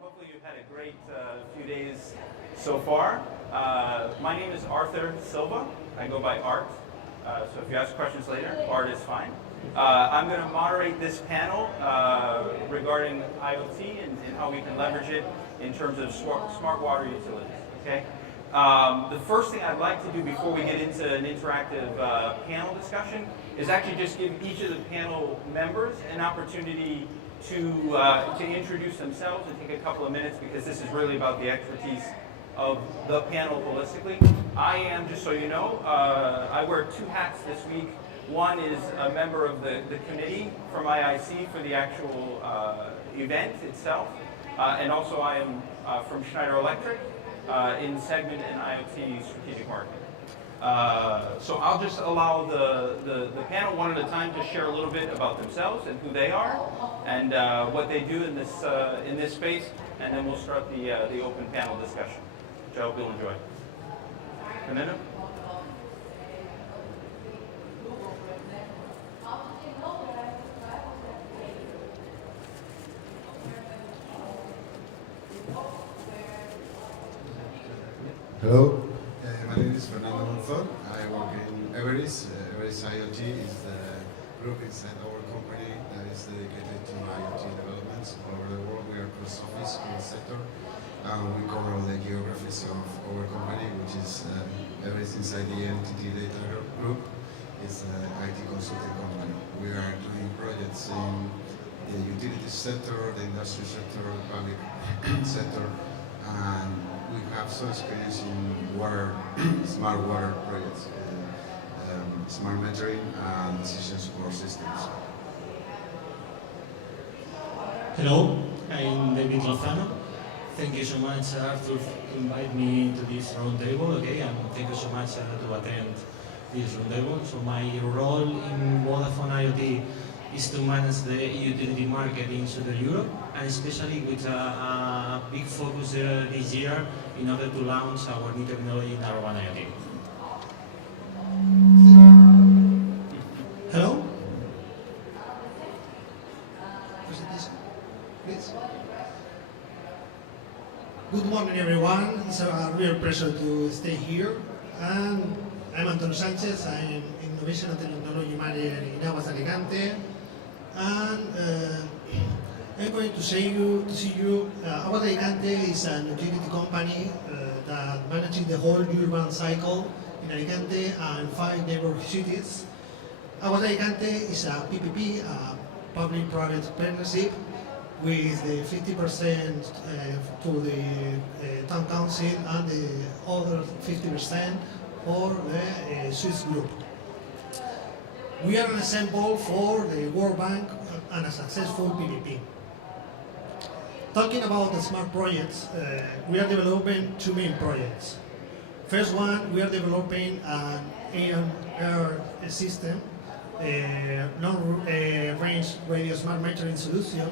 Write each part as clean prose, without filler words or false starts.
Hopefully you've had a great few days so far. My name is Arthur Silva. I go by Art. So if you ask questions later, Art is fine. I'm going to moderate this panel regarding IoT and how we can leverage it in terms of smart water utilities. Okay. The first thing I'd like to do before we get into an interactive panel discussion is actually just give each of the panel members an opportunity to introduce themselves and take a couple of minutes, because this is really about the expertise of the panel holistically. I am, just so you know, I wear two hats this week. One is a member of the committee from IIC for the actual event itself, and also I am from Schneider Electric in segment and IoT strategic marketing. So I'll just allow the panel one at a time to share a little bit about themselves and who they are and what they do in this space, and then we'll start the open panel discussion, which I hope you'll enjoy. Fernando? Hello, my name is Fernando Monzon. I work in Everest. Everest IoT is the group inside our company that is dedicated to IoT developments all over the world. We are cross-office in the sector. We cover all the geographies of our company, which is Everest inside the entity data group. It's an IT consulting company. We are doing projects in the utility sector, the industry sector, the public sector, and we have some experience in water, smart water projects, smart metering and decision support systems. Hello, I'm David Lozano. Thank you so much, Arthur, to invite me into this roundtable. Okay, and thank you so much to attend this roundtable. So my role in Vodafone IoT is to manage the utility market in Southern Europe, and especially with a big focus this year in order to launch our new technology in urban IoT. Hello? Presentation, please. Good morning, everyone. It's a real pleasure to stay here. And I'm Antonio Sanchez. I'm Innovation and Technology Manager in Aguas Alicante. And I'm going to see you. Aguas Alicante is an utility company that manages the whole urban cycle in Alicante and 5 neighborhood cities. Aguas Alicante is a PPP, a public-private partnership, with the 50% to the town council and the other 50% for the Swiss group. We are an example for the World Bank and a successful PPP. Talking about the smart projects, we are developing 2 main projects. First one, we are developing an AR system, long-range radio smart metering solution.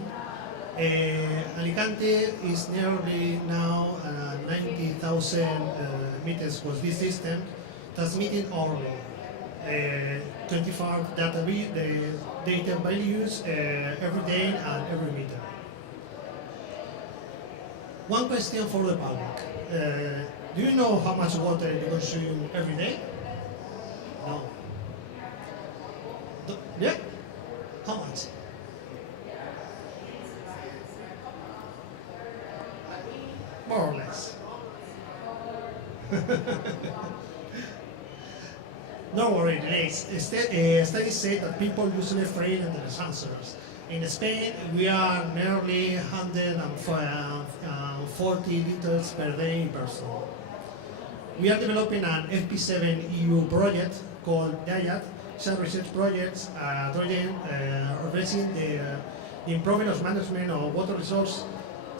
Alicante is nearly now 90,000 meters with this system, transmitting only 25 data values every day and every meter. One question for the public. Do you know how much water you consume every day? No. Yeah? How much? More or less. Don't worry, studies say that people usually afraid of the sensors. In Spain, we are nearly 140 liters per day per person. We are developing an FP7 EU project called DIAT, some research projects addressing the improvement of management of water resource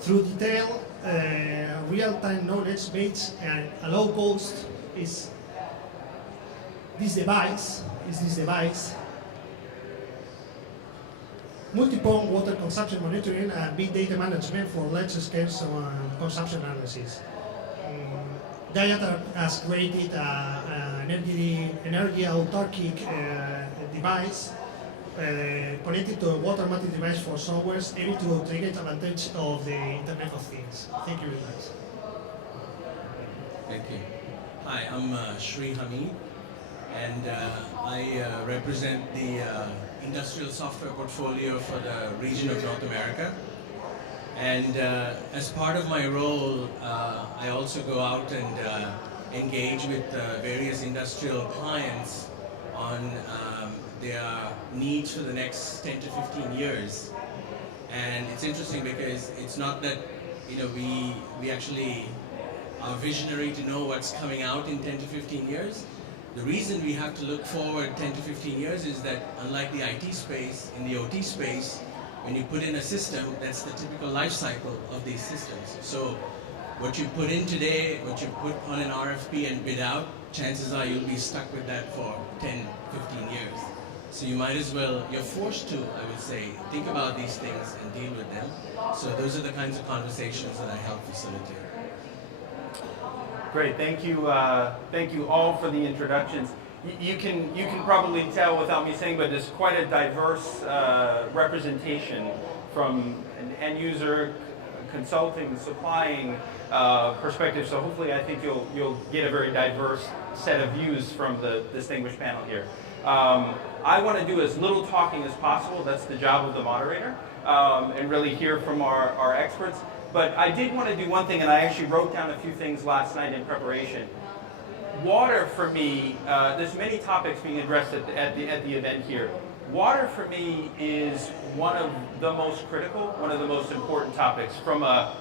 through detailed real-time knowledge based and a low cost is this device. multi-point water consumption monitoring and big data management for large-scale consumption analysis. Gaia has created an energy autarkic device connected to a water-matic device for software able to take advantage of the Internet of Things. Thank you very much. Thank you. Hi, I'm Sri Hamid, and I represent the industrial software portfolio for the region of North America. And as part of my role, I also go out and engage with various industrial clients on their needs for the next 10 to 15 years. And it's interesting because it's not that we actually are visionary to know what's coming out in 10 to 15 years. The reason we have to look forward 10 to 15 years is that unlike the IT space, in the OT space, when you put in a system, that's the typical life cycle of these systems. So what you put in today, what you put on an RFP and bid out, chances are you'll be stuck with that for 10, 15 years. So you might as well, you're forced to, I would say, think about these things and deal with them. So those are the kinds of conversations that I help facilitate. Great, thank you all for the introductions. You can probably tell without me saying, but there's quite a diverse representation from an end user, consulting, supplying perspective. So hopefully, I think you'll get a very diverse set of views from the distinguished panel here. I want to do as little talking as possible. That's the job of the moderator, and really hear from our experts. But I did want to do one thing, and I actually wrote down a few things last night in preparation. Water for me, there's many topics being addressed at the event here. Water for me is one of the most critical, one of the most important topics from a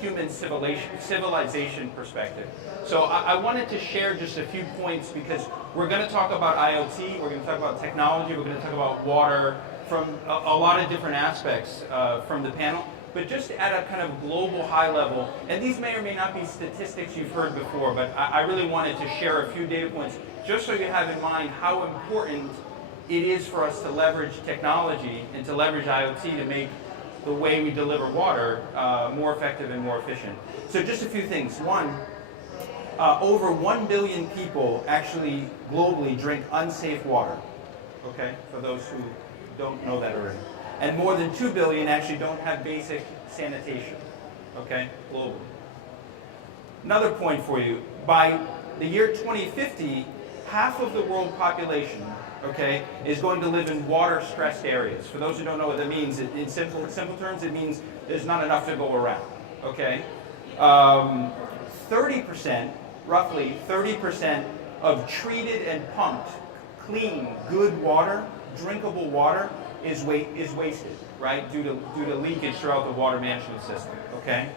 human civilization perspective. So I wanted to share just a few points because we're going to talk about IoT, we're going to talk about technology, we're going to talk about water from a lot of different aspects from the panel. But just at a kind of global high level, and these may or may not be statistics you've heard before, but I really wanted to share a few data points just so you have in mind how important it is for us to leverage technology and to leverage IoT to make the way we deliver water more effective and more efficient. So just a few things. One, over 1 billion people actually globally drink unsafe water, okay, for those who don't know that already. And more than 2 billion actually don't have basic sanitation, okay, globally. Another point for you, by the year 2050, half of the world population, okay, is going to live in water-stressed areas. For those who don't know what that means, in simple terms, it means there's not enough to go around, okay? 30%, roughly 30% of treated and pumped, clean, good water, drinkable water, is wasted, right, due to leakage throughout the water management system, okay?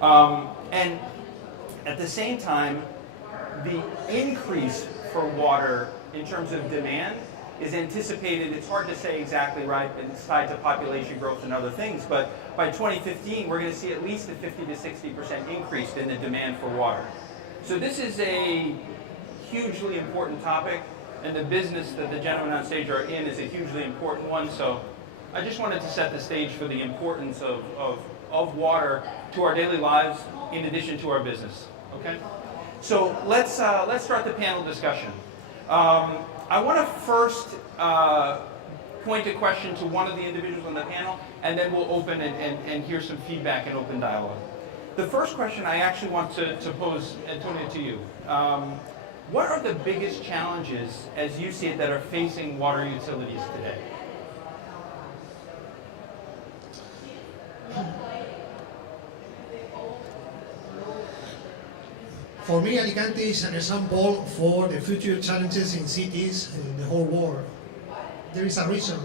And at the same time, the increase for water in terms of demand is anticipated. It's hard to say exactly, right, and it's tied to population growth and other things, but by 2015, we're going to see at least a 50 to 60% increase in the demand for water. So this is a hugely important topic. And the business that the gentlemen on stage are in is a hugely important one. So I just wanted to set the stage for the importance of water to our daily lives in addition to our business. Okay? So let's start the panel discussion. I want to first point a question to one of the individuals on the panel, and then we'll open and hear some feedback and open dialogue. The first question I actually want to pose, Antonio, to you. What are the biggest challenges, as you see it, that are facing water utilities today? For me, Alicante is an example for the future challenges in cities in the whole world. There is a reason.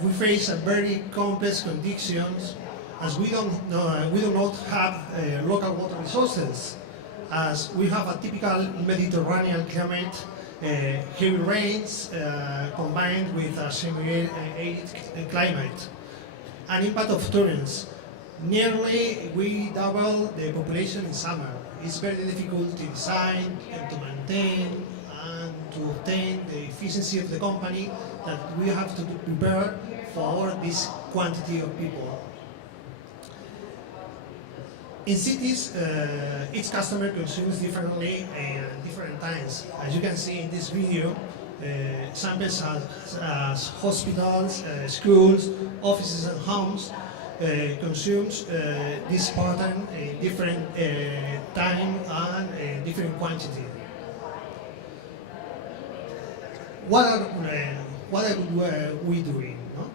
We face a very complex conditions as we do not have local water resources. As we have a typical Mediterranean climate, heavy rains combined with a semi-arid climate. An impact of torrents. Nearly we double the population in summer. It's very difficult to design and to maintain, and to obtain the efficiency of the company that we have to prepare for this quantity of people. In cities, each customer consumes differently and different times. As you can see in this video, samples as hospitals, schools, offices and homes consumes this pattern in different time and different quantity. What are we doing? No?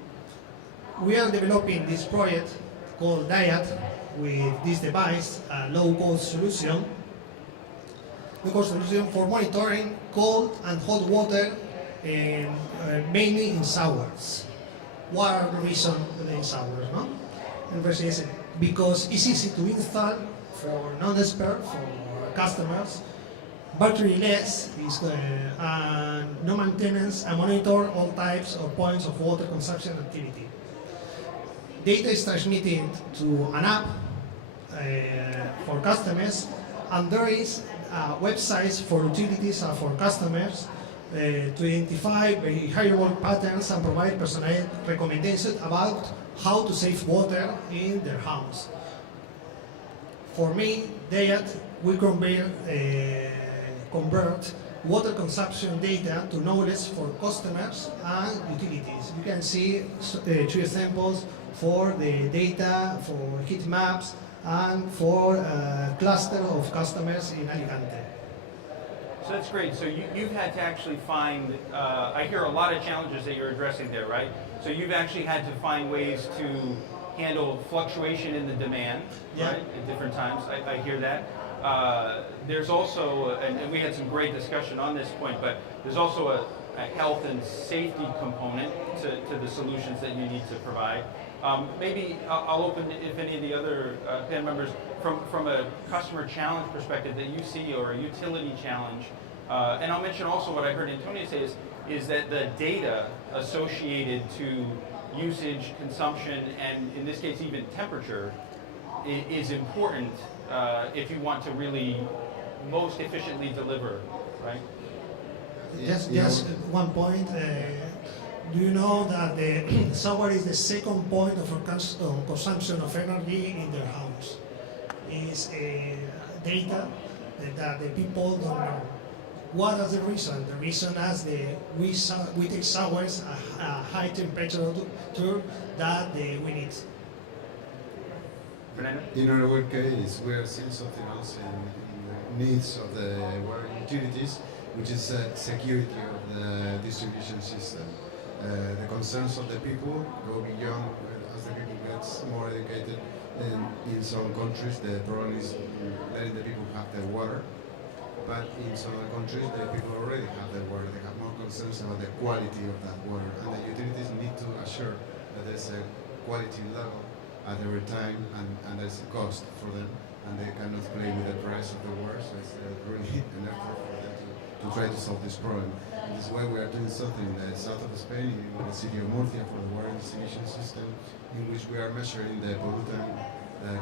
We are developing this project called DIAT with this device, a low-cost solution. Low-cost solution for monitoring cold and hot water, mainly in showers. What are the reasons in showers? No? And versus because it's easy to install for non-expert, for customers, battery-less, and no maintenance, and monitor all types of points of water consumption activity. Data is transmitted to an app for customers, and there is websites for utilities and for customers to identify behavioral patterns and provide personalized recommendations about how to save water in their homes. For me, DIAT will convert water consumption data to knowledge for customers and utilities. You can see two examples for the data, for heat maps, and for a cluster of customers in Alicante. So that's great. So you've had to actually find, I hear a lot of challenges that you're addressing there, right? So you've actually had to find ways to handle fluctuation in the demand, Yeah. right, at different times. I hear that. There's also, and we had some great discussion on this point, but there's also a health and safety component to the solutions that you need to provide. Maybe I'll open if any of the other panel members, from a customer challenge perspective that you see, or a utility challenge, and I'll mention also what I heard Antonio say is that the data associated to usage, consumption, and in this case even temperature is important if you want to really most efficiently deliver, right? Just one point. Do you know that the software is the second point of consumption of energy in their house? Is data that the people don't know. What is the reason? The reason is we take showers at a high temperature that we need. Fernando? In our case, we are seeing something else in the needs of the water utilities, which is security of the distribution system. The concerns of the people go beyond as the people gets more educated. In some countries, the problem is letting the people have their water, but in some other countries, the people already have their water. They have more concerns about the quality of that water, and the utilities need to assure that there's a quality level at every time, and there's a cost for them, and they cannot play with the price of the water. So it's really an effort for them to try to solve this problem. This is why we are doing something in the south of Spain, in the city of Murcia, for the water distribution system, in which we are measuring the pollutant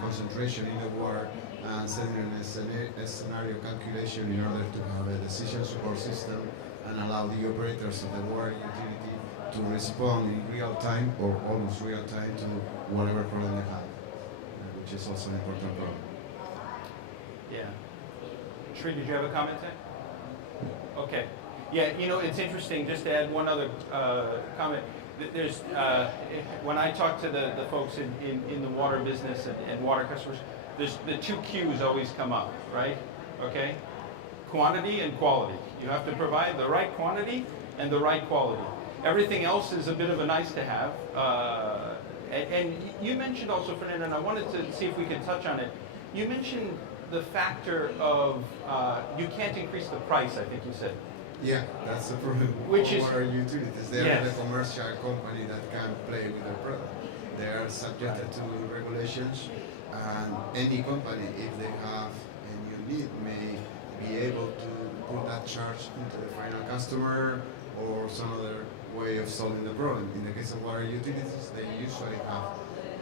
concentration in the water and sending a scenario calculation in order to have a decision support system and allow the operators of the water utility to respond in real time or almost real time to whatever problem they have, which is also an important problem. Yeah. Sri, did you have a comment there? Okay. Yeah, you know, it's interesting, just to add one other comment. There's, when I talk to the folks in the water business and water customers, there's the two Q's always come up, right? Okay? Quantity and quality. You have to provide the right quantity and the right quality. Everything else is a bit of a nice to have. And you mentioned also, Fernando, and I wanted to see if we could touch on it. You mentioned the factor of you can't increase the price, I think you said. Yeah, that's the problem. Which is water utilities. They yes. are the commercial company that can play with their product. They are subjected to regulations, and any company, if they have a new need, may be able to put that charge into the final customer or some other way of solving the problem. In the case of water utilities, they usually have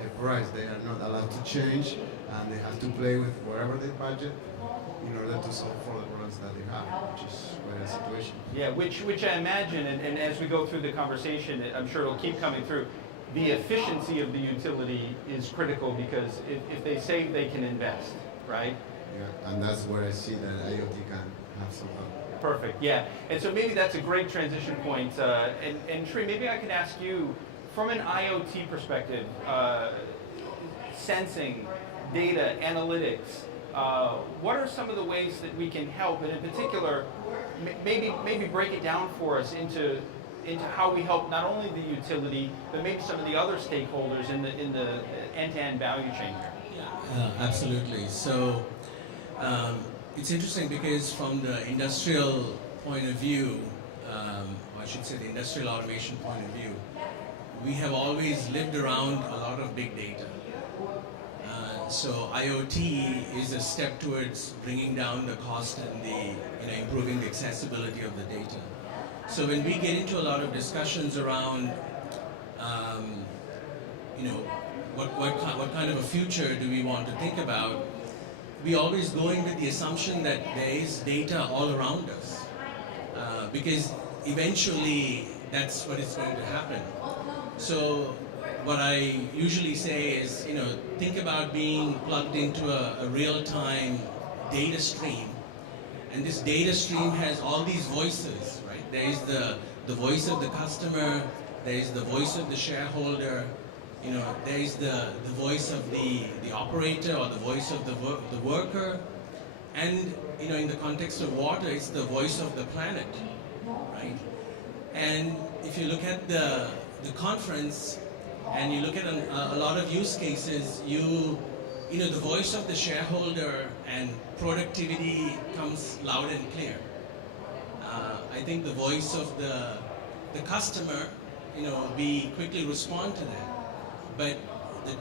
a price they are not allowed to change, and they have to play with whatever they budget in order to solve for the problems that they have, which is quite a situation. Yeah, which I imagine, and as we go through the conversation, I'm sure it'll keep coming through, the efficiency of the utility is critical because if they save, they can invest, right? Yeah, and that's where I see that IoT can have some help. Perfect, yeah. And so maybe that's a great transition point. And Sri, maybe I could ask you, from an IoT perspective, sensing, data, analytics, what are some of the ways that we can help? And in particular, maybe break it down for us into how we help not only the utility, but maybe some of the other stakeholders in the end-to-end value chain here. Yeah, absolutely. So it's interesting because from the industrial point of view, or I should say the industrial automation point of view, we have always lived around a lot of big data. So IoT is a step towards bringing down the cost and improving the accessibility of the data. So when we get into a lot of discussions around, what kind of a future do we want to think about, we always go in with the assumption that there is data all around us, because eventually that's what is going to happen. So what I usually say is, think about being plugged into a real-time data stream, and this data stream has all these voices, right? There is the voice of the customer, there is the voice of the shareholder, there is the voice of the operator or the voice of the worker, and in the context of water, it's the voice of the planet, right? And if you look at the conference and you look at a lot of use cases, the voice of the shareholder and productivity comes loud and clear. I think the voice of the customer, we quickly respond to that. But the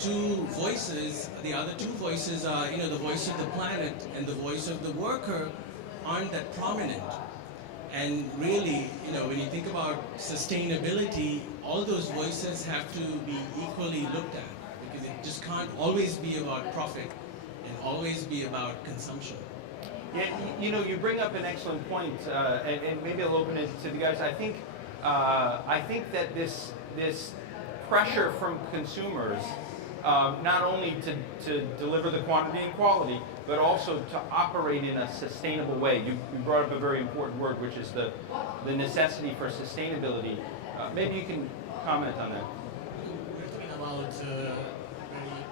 other two voices are, the voice of the planet and the voice of the worker aren't that prominent. And really, when you think about sustainability, all those voices have to be equally looked at, because it just can't always be about profit and always be about consumption. Yeah, you bring up an excellent point, and maybe I'll open it to the guys. I think that this pressure from consumers, not only to deliver the quantity and quality, but also to operate in a sustainable way. You brought up a very important word, which is the necessity for sustainability. Maybe you can comment on that. We're talking about very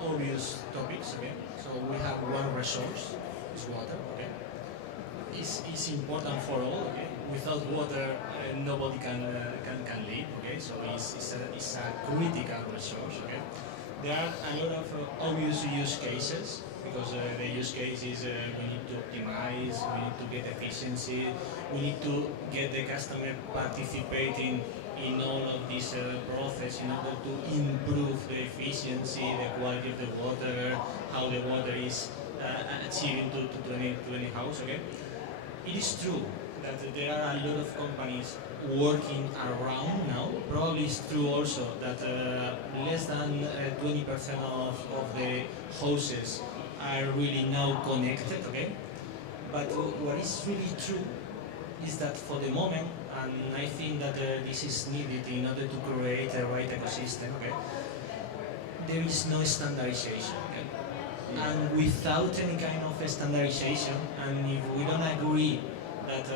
obvious topics, okay? So we have one resource, is water, okay? It's important for all, okay? Without water, nobody can live, okay? So it's a critical resource, okay? There are a lot of obvious use cases, because the use case is we need to optimize, we need to get efficiency, we need to get the customer participating in all of this process in order to improve the efficiency, the quality of the water, how the water is achieving to any house, okay? It is true that there are a lot of companies working around now. Probably it's true also that less than 20% of the houses are really now connected, okay? But what is really true is that for the moment, and I think that this is needed in order to create a right ecosystem, okay? There is no standardization, okay? And without any kind of standardization, and if we don't agree that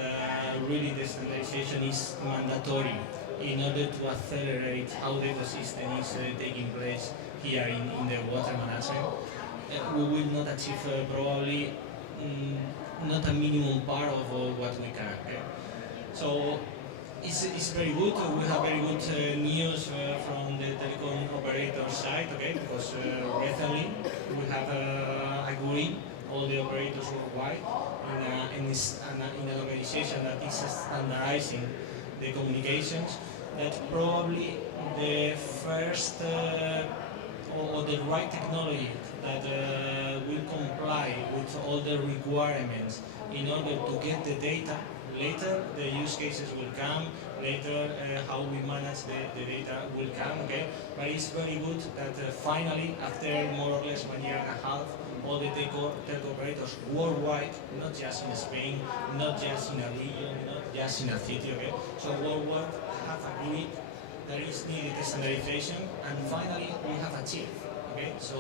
really the standardization is mandatory in order to accelerate how the ecosystem is taking place here in the water management, we will not achieve probably not a minimum part of what we can. Okay? So it's very good. We have very good news from the telecom operator side, okay? Because recently we have agreed all the operators worldwide in an organization that is standardizing the communications, that probably the first or the right technology that will comply with all the requirements in order to get the data. Later the use cases will come, later how we manage the data will come, okay? But it's very good that finally, after more or less 1.5 years, all the telco operators worldwide, not just in Spain, not just in a region, not just in a city, okay? So worldwide have agreed there is needed standardization, and finally we have achieved, okay? So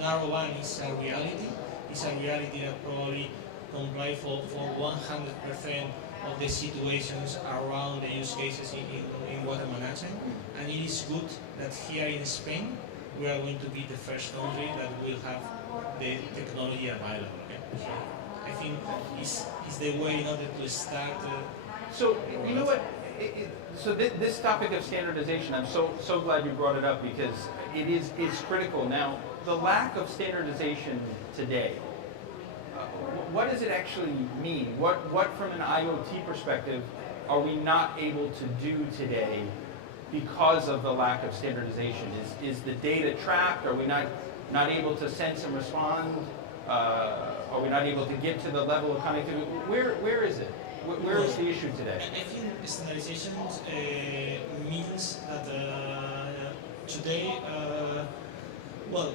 narrowband is a reality. It's a reality that probably comply for 100% of the situations around the use cases in water management. And it is good that here in Spain, we are going to be the first country that will have the technology available. Okay? So I think it's the way in order to start. So you know what? So this topic of standardization, I'm so glad you brought it up because it's critical. Now, the lack of standardization today, what does it actually mean? What from an IoT perspective are we not able to do today because of the lack of standardization? Is the data trapped? Are we not able to sense and respond? Are we not able to get to the level of connectivity? Where is it? Where is the issue today? I think standardization means that today, well,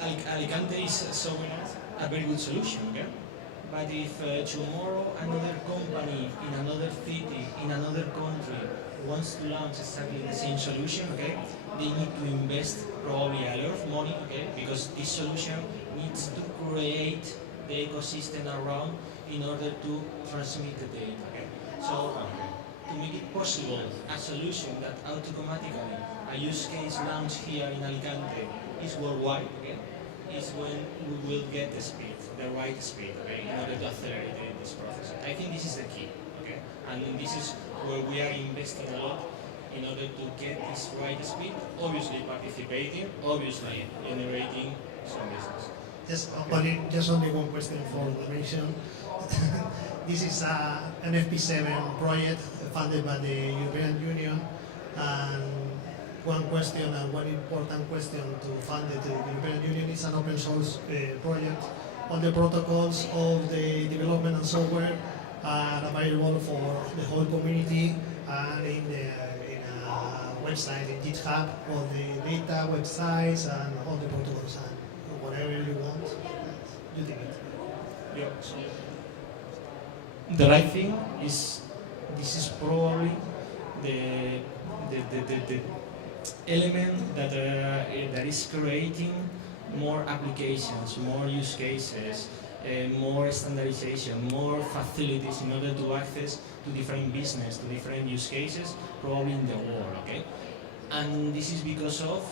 Alicante is showing us a very good solution, okay? But if tomorrow another company in another city, in another country wants to launch exactly the same solution, okay, they need to invest probably a lot of money, okay, because this solution needs to create the ecosystem around in order to transmit the data, okay? So to make it possible, a solution that automatically a use case launched here in Alicante is worldwide, okay, is when we will get the speed, the right speed, okay, in order to accelerate this process. I think this is the key, okay, and this is where we are investing a lot in order to get this right speed, obviously participating, obviously generating some business. Just only one question for the nation. This is an FP7 project funded by the European Union, and one important question to fund the European Union is an open source project. All the protocols of the development and software are available for the whole community and in a website in GitHub, all the data, websites, and all the protocols, and whatever you want, you take it. Yeah, so the right thing is this is probably the element that is creating more applications, more use cases, more standardization, more facilities in order to access to different business, to different use cases, probably in the world, okay? And this is because of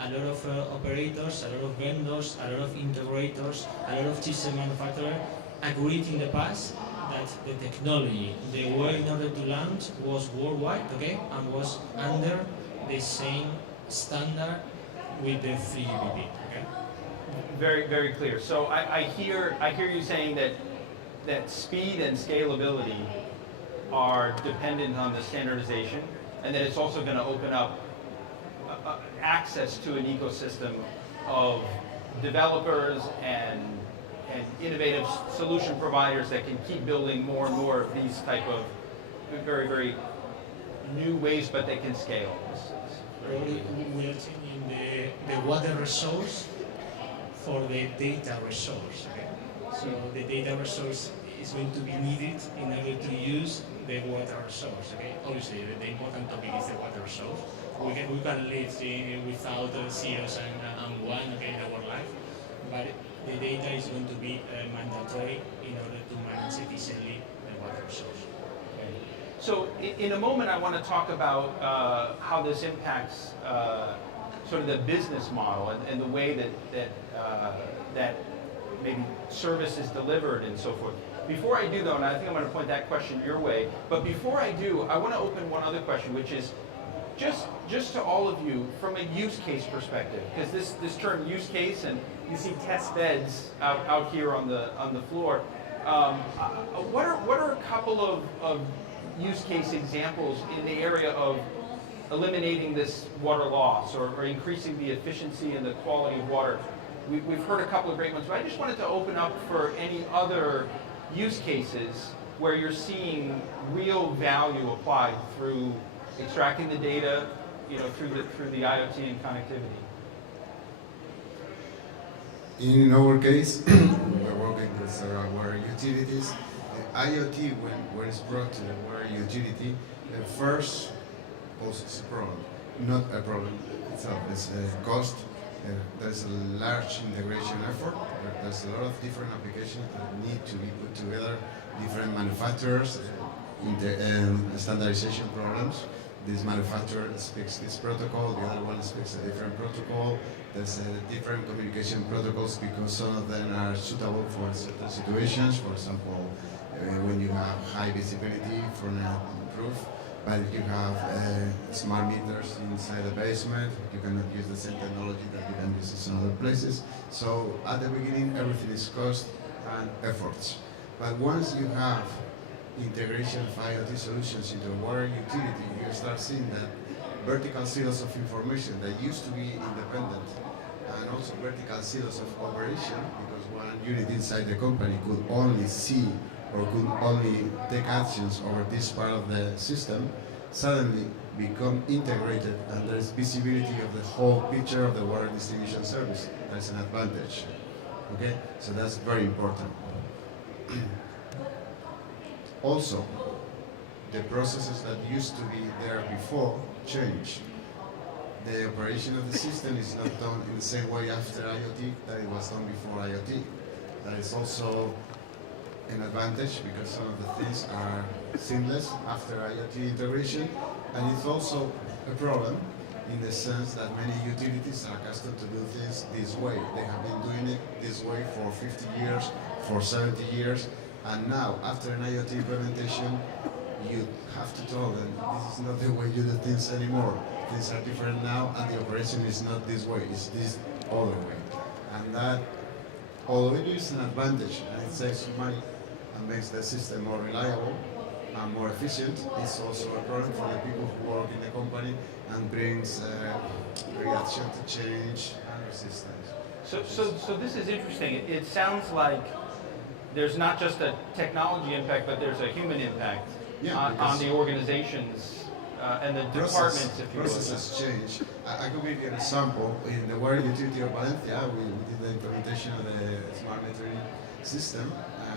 a lot of operators, a lot of vendors, a lot of integrators, a lot of chipset manufacturers agreed in the past that the technology, the way in order to launch was worldwide, okay, and was under the same standard with the 3GPP, okay? Very, very clear. So I hear you saying that speed and scalability are dependent on the standardization, and that it's also going to open up access to an ecosystem of developers and innovative solution providers that can keep building more and more of these type of very, very new ways, but they can scale. We are changing the water resource for the data resource. Okay? So the data resource is going to be needed in order to use the water resource. Okay? Obviously, the important topic is the water resource. We can live without zeros and one, okay, in our life, but the data is going to be mandatory in order to manage efficiently the water resource. Okay. So in a moment, I want to talk about how this impacts sort of the business model and the way that maybe service is delivered and so forth. Before I do though, and I think I'm going to point that question your way, but before I do, I want to open one other question, which is just to all of you from a use case perspective, because this term use case, and you see test beds out here on the floor. What are a couple of use case examples in the area of eliminating this water loss or increasing the efficiency and the quality of water? We've heard a couple of great ones, but I just wanted to open up for any other use cases where you're seeing real value applied through extracting the data, through the IoT and connectivity. In our case, we're working with several water utilities. IoT, when it's brought to the water utility, first poses a problem. Not a problem itself, it's a cost. There's a large integration effort. There's a lot of different applications that need to be put together, different manufacturers, standardization problems. This manufacturer speaks this protocol, the other one speaks a different protocol. There's different communication protocols because some of them are suitable for certain situations. For example, when you have high visibility from a roof, but you have smart meters inside the basement, you cannot use the same technology that you can use in other places. So at the beginning, everything is cost and efforts. But once you have integration of IoT solutions into a water utility, you start seeing that vertical silos of information that used to be independent, and also vertical silos of operation, because one unit inside the company could only see or could only take actions over this part of the system, suddenly become integrated, and there's visibility of the whole picture of the water distribution service. That's an advantage. Okay, so that's very important. Also, the processes that used to be there before change. The operation of the system is not done in the same way after IoT that it was done before IoT. That is also an advantage because some of the things are seamless after IoT integration, and it's also a problem in the sense that many utilities are accustomed to do things this way. They have been doing it this way for 50 years, for 70 years, and now after an IoT implementation, you have to tell them this is not the way you do things anymore. Things are different now, and the operation is not this way, it's this other way. And that, although it is an advantage and it saves money and makes the system more reliable and more efficient, it's also a problem for the people who work in the company and brings reaction to change and resistance. So this is interesting. It sounds like there's not just a technology impact, but there's a human impact on the organizations and the departments, if you will. Processes change. I could give you an example. In the water utility of Valencia, we did the implementation of the smart metering system,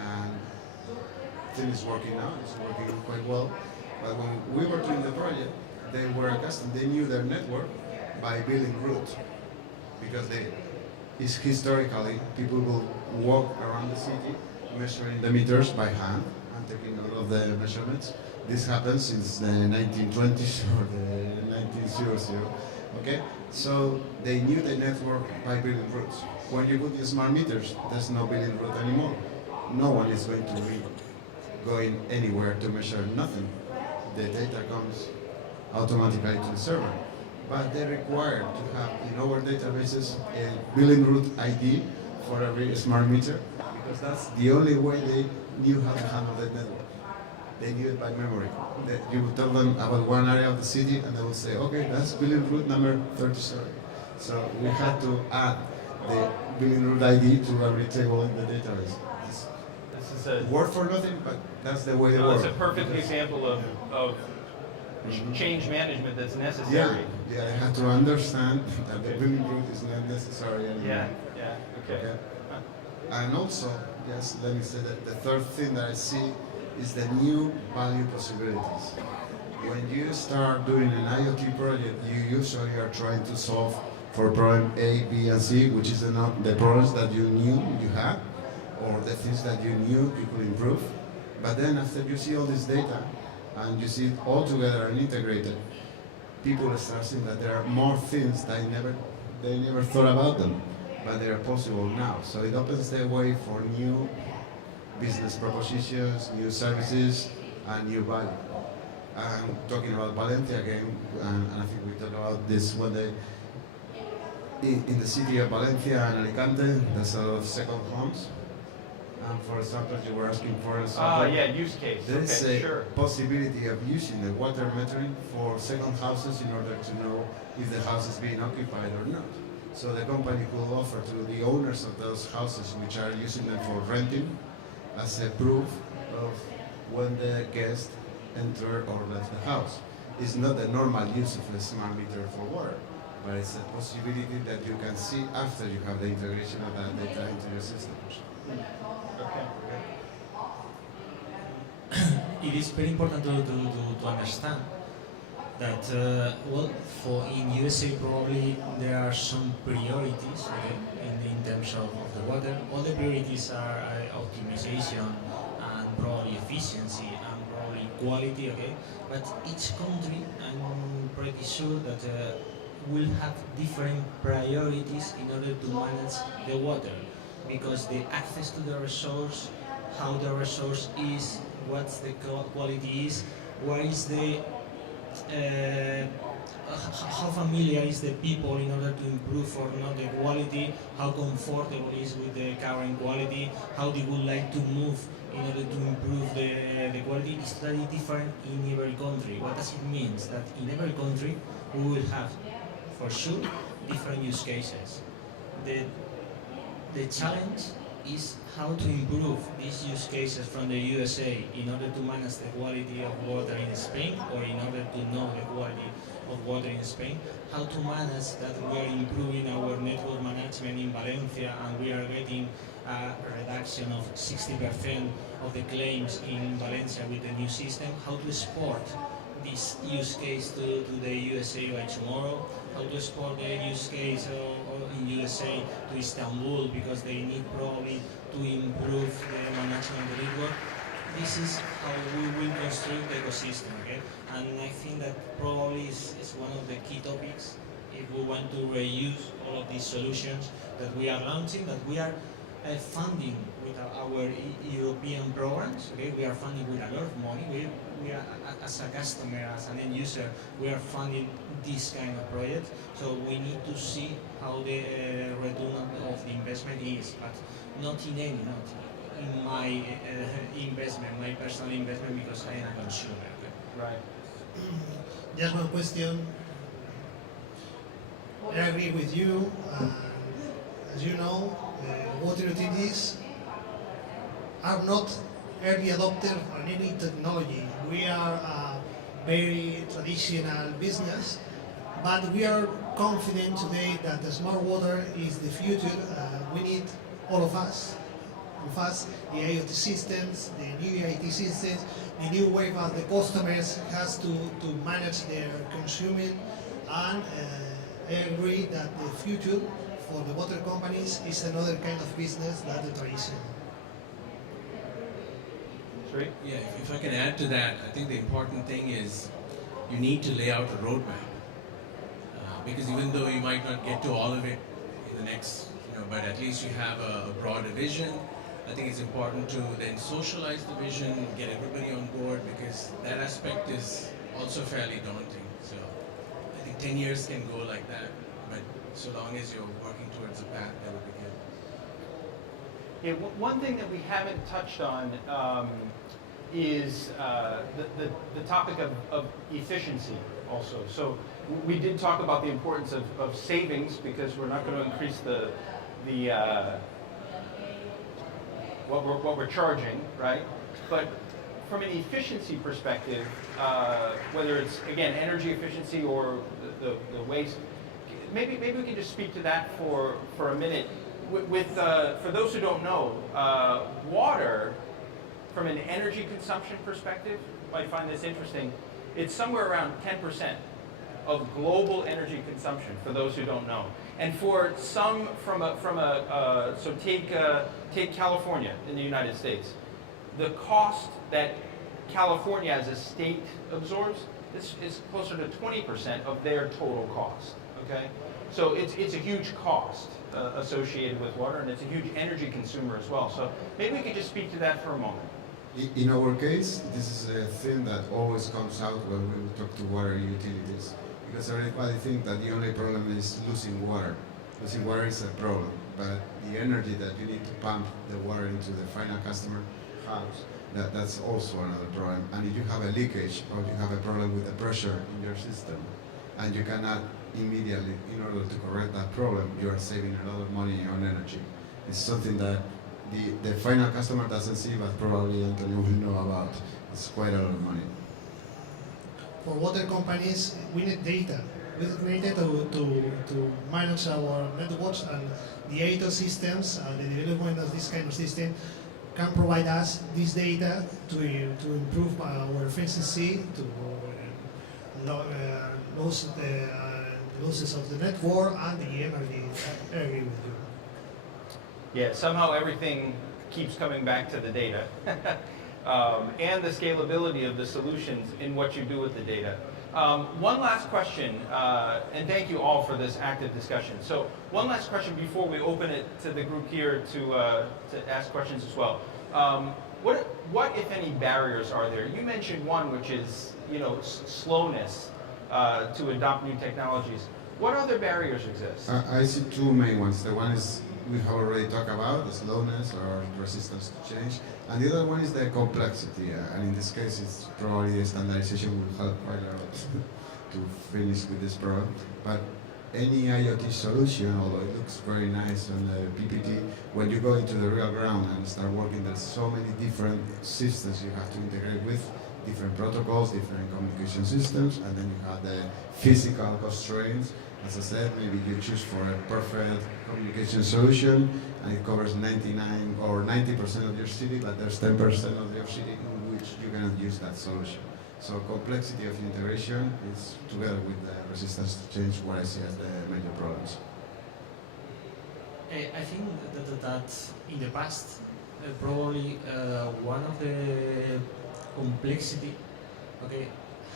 and the thing is working now. It's working quite well. But when we were doing the project, they were accustomed. They knew their network by billing route, because historically people will walk around the city measuring the meters by hand and taking all of the measurements. This happens since the 1920s or the 1900s. Okay, so they knew the network by billing routes. When you put the smart meters, there's no billing route anymore. No one is going to be going anywhere to measure nothing. The data comes automatically to the server. But they require to have in our databases a billing route ID for every smart meter, because that's the only way they knew how to handle that network. They knew it by memory. You would tell them about one area of the city and they would say, okay, that's billing route number 37. So we had to add the billing route ID to every table in the database. This is a Word for nothing, but that's the way they work. It's a perfect example of change management that's necessary. Yeah, I had to understand that the billing route is not necessary anymore. Okay. And also, yes, let me say that the third thing that I see is the new value possibilities. When you start doing an IoT project, you usually are trying to solve for problem A, B, and C, which is the problems that you knew you had, or the things that you knew you could improve. But then after you see all this data, and you see it all together and integrated, people start seeing that there are more things that they never thought about them, but they are possible now. So it opens the way for new business propositions, new services, and new value. I'm talking about Valencia again, and I think we talked about this one day. In the city of Valencia and Alicante, there's a lot of second homes. And for example, you were asking for an example. Use case. There is Okay, a sure. possibility of using the water metering for second houses in order to know if the house is being occupied or not. So the company could offer to the owners of those houses, which are using them for renting, as a proof of when the guest entered or left the house. It's not the normal use of a smart meter for water. but it's a possibility that you can see after you have the integration of that data into your system. Okay. It is very important to understand that, well, for in USA probably there are some priorities, okay, in terms of the water. All the priorities are optimization and probably efficiency and probably quality, okay. But each country, I'm pretty sure that will have different priorities in order to manage the water, because the access to the resource, how the resource is, what the quality is, where is the how familiar is the people in order to improve or not the quality, how comfortable is with the current quality, how they would like to move in order to improve the quality. Is very different in every country. What does it mean? That in every country we will have, for sure, different use cases. The challenge is how to improve these use cases from the USA in order to manage the quality of water in Spain, or in order to know the quality of water in Spain, how to manage that we are improving our network management in Valencia and we are getting a reduction of 60% of the claims in Valencia with the new system, how to export this use case to the USA by tomorrow, how to export the use case in USA to Istanbul because they need probably to improve the management of the network. This is how we will construct the ecosystem, okay? And I think that probably is one of the key topics if we want to reuse all of these solutions that we are launching, that we are funding with our European programs, okay? We are funding with a lot of money. We are, as a customer, as an end user, we are funding this kind of project. So we need to see how the return of the investment is, but not in my investment, my personal investment, because I am a consumer. Okay? Right. Just one question. I agree with you. As you know, water utilities are not early adopters on any technology. We are a very traditional business, but we are confident today that the smart water is the future. We need all of us, the IoT systems, the new IT systems, the new way that the customers has to manage their consuming, and I agree that the future for the water companies is another kind of business than the tradition. Sri? Yeah, if I can add to that, I think the important thing is you need to lay out a roadmap. Because even though you might not get to all of it in the next, but at least you have a broader vision. I think it's important to then socialize the vision, get everybody on board, because that aspect is also fairly daunting. So I think 10 years can go like that, but so long as you're working towards a path, that would be good. Yeah, one thing that we haven't touched on is the topic of efficiency also. So we did talk about the importance of savings, because we're not going to increase what we're charging, right? But from an efficiency perspective, whether it's, again, energy efficiency or the waste, maybe we can just speak to that for a minute. For those who don't know, water, from an energy consumption perspective, you might find this interesting, it's somewhere around 10% of global energy consumption, for those who don't know. And for some, so take California in the United States. The cost that California as a state absorbs is closer to 20% of their total cost, okay? So it's a huge cost associated with water, and it's a huge energy consumer as well. So maybe we could just speak to that for a moment. In our case, this is a thing that always comes out when we talk to water utilities, because everybody thinks that the only problem is losing water. Losing water is a problem, but the energy that you need to pump the water into the final customer house, that's also another problem. And if you have a leakage or you have a problem with the pressure in your system, and you cannot immediately, in order to correct that problem, you are saving a lot of money on energy. It's something that the final customer doesn't see, but probably Antonio will know about. It's quite a lot of money. For water companies, we need data. we created to manage our networks and the IoT systems, the development of this kind of system can provide us this data to improve our efficiency, to losses of the network and the energy. I agree with you. Yeah, somehow everything keeps coming back to the data and the scalability of the solutions in what you do with the data. One last question, and thank you all for this active discussion. So one last question before we open it to the group here to ask questions as well. What, if any, barriers are there? You mentioned one, which is, slowness to adopt new technologies. What other barriers exist? I see two main ones. The one is we have already talked about, the slowness or resistance to change. And the other one is the complexity. And in this case, it's probably standardization will help quite a lot to finish with this problem. But any IoT solution, although it looks very nice on the PPT, when you go into the real ground and start working, there's so many different systems you have to integrate with, different protocols, different communication systems, and then you have the physical constraints. As I said, maybe you choose for a perfect communication solution and it covers 99 or 90% of your city, but there's 10% of your city in which you cannot use that solution. So complexity of integration is together with the resistance to change what I see as the major problems. I think that in the past, probably one of the complexity,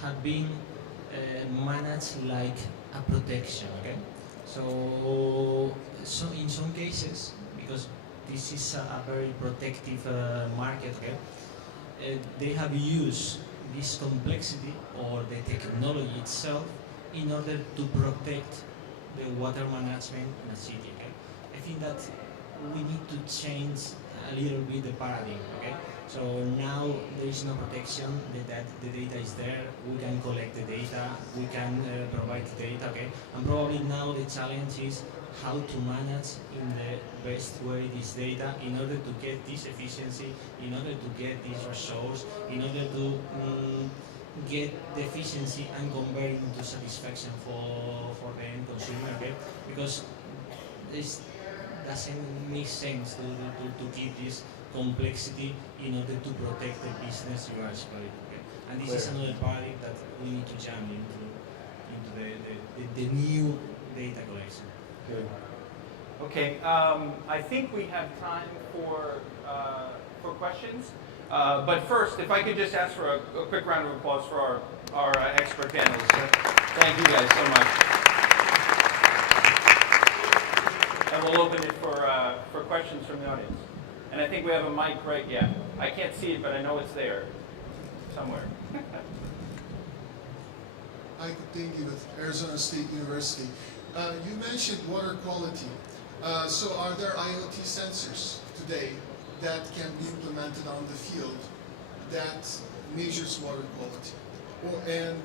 had been managed like a protection, So in some cases, because this is a very protective market, they have used this complexity or the technology itself in order to protect the water management in a city. I think that we need to change a little bit the paradigm. So now there is no protection, the data is there, we can collect the data, we can provide the data, And probably now the challenge is how to manage in the best way this data in order to get this efficiency, in order to get this resource, in order to get the efficiency and convert it into satisfaction for the end consumer, Because this doesn't make sense to keep this complexity in order to protect the business you are exploiting. And this is another paradigm that we need to jump into the new data collection. Good. Okay, I think we have time for questions. But first, if I could just ask for a quick round of applause for our expert panelists. Thank you guys so much. And we'll open it for questions from the audience. And I think we have a mic right, yeah. I can't see it, but I know it's there somewhere. Hi, Dingy with Arizona State University. You mentioned water quality. So are there IoT sensors today that can be implemented on the field that measures water quality? And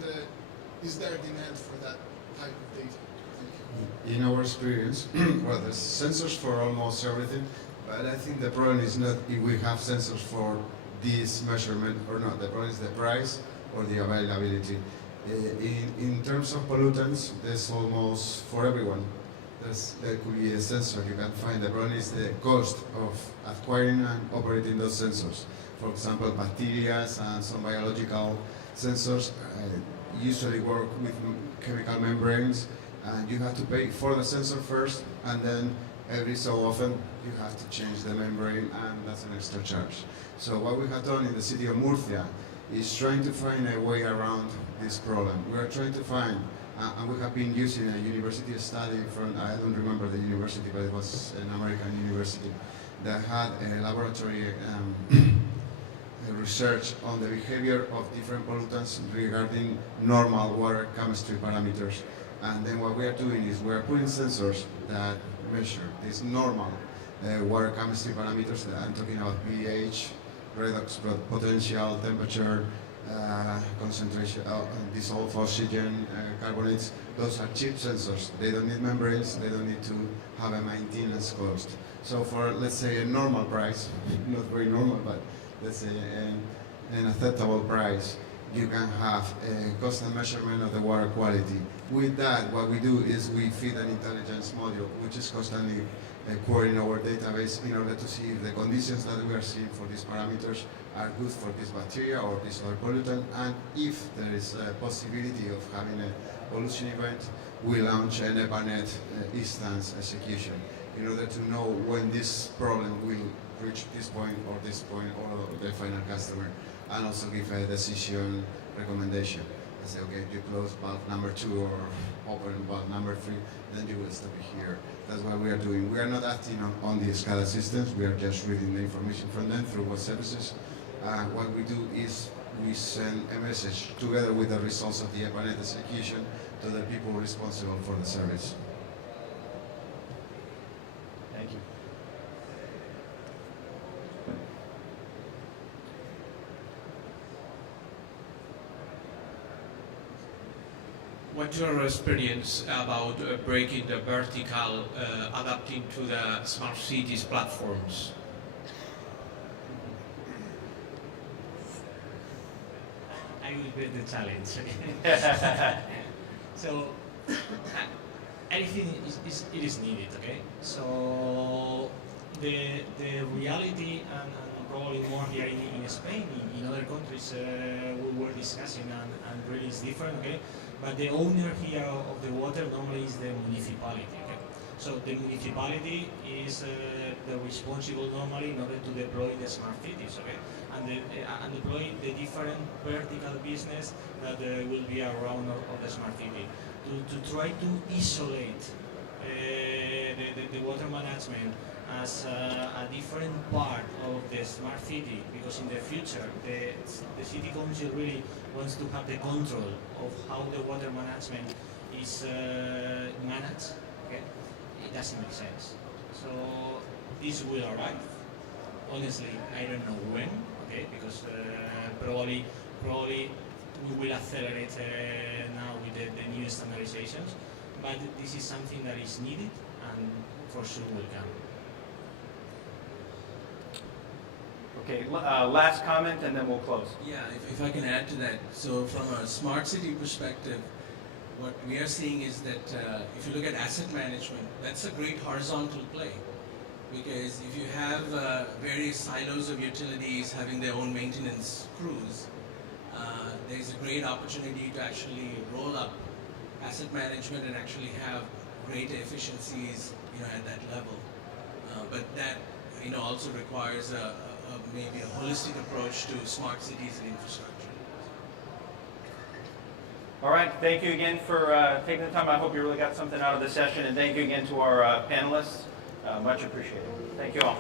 is there demand for that type of data? Thank you. In our experience, well, there's sensors for almost everything, but I think the problem is not if we have sensors for this measurement or not. The problem is the price or the availability. In terms of pollutants, there's almost for everyone. There could be a sensor you can find. The problem is the cost of acquiring and operating those sensors. For example, bacteria and some biological sensors usually work with chemical membranes, and you have to pay for the sensor first, and then every so often you have to change the membrane, and that's an extra charge. So what we have done in the city of Murcia is trying to find a way around this problem. We are trying to find, and we have been using a university study from, I don't remember the university, but it was an American university that had a laboratory research on the behavior of different pollutants regarding normal water chemistry parameters. And then what we are doing is we are putting sensors that measure these normal water chemistry parameters. I'm talking about pH, redox potential, temperature, concentration, dissolved oxygen, carbonates. Those are cheap sensors. They don't need membranes. They don't need to have a maintenance cost. So for, let's say, a normal price, not very normal, but let's say an acceptable price, you can have a constant measurement of the water quality. With that, what we do is we feed an intelligence module, which is constantly querying our database in order to see if the conditions that we are seeing for these parameters are good for this bacteria or this soil pollutant, and if there is a possibility of having a pollution event, we launch an EPANET instance execution in order to know when this problem will reach this point or the final customer, and also give a decision recommendation. I say, okay, you close valve number 2 or open valve number 3, then you will stop it here. That's what we are doing. We are not acting on the SCADA systems, we are just reading the information from them through web services. What we do is we send a message together with the results of the EPANET execution to the people responsible for the service. Thank you. What's your experience about breaking the vertical, adapting to the smart cities platforms? I will beat the challenge. So anything it is needed, okay? So the reality and probably more here in Spain, in other countries we were discussing and really is different, okay? But the owner here of the water normally is the municipality, okay? So the municipality is the responsible normally in order to deploy the smart cities, okay? And deploy the different vertical business that will be around of the smart city. To try to isolate the water management as a different part of the smart city, because in the future the city council really wants to have the control of how the water management is managed. Okay? It doesn't make sense. So this will arrive. Honestly, I don't know when. Okay, because probably we will accelerate now with the new standardizations, but this is something that is needed and for sure will come. Okay, last comment and then we'll close. Yeah, if I can add to that. So from a smart city perspective, what we are seeing is that if you look at asset management, that's a great horizontal play. Because if you have various silos of utilities having their own maintenance crews, there's a great opportunity to actually roll up asset management and actually have greater efficiencies, at that level. But that, also requires maybe a holistic approach to smart cities and infrastructure. All right, thank you again for taking the time. I hope you really got something out of the session, and thank you again to our panelists. Much appreciated. Thank you all.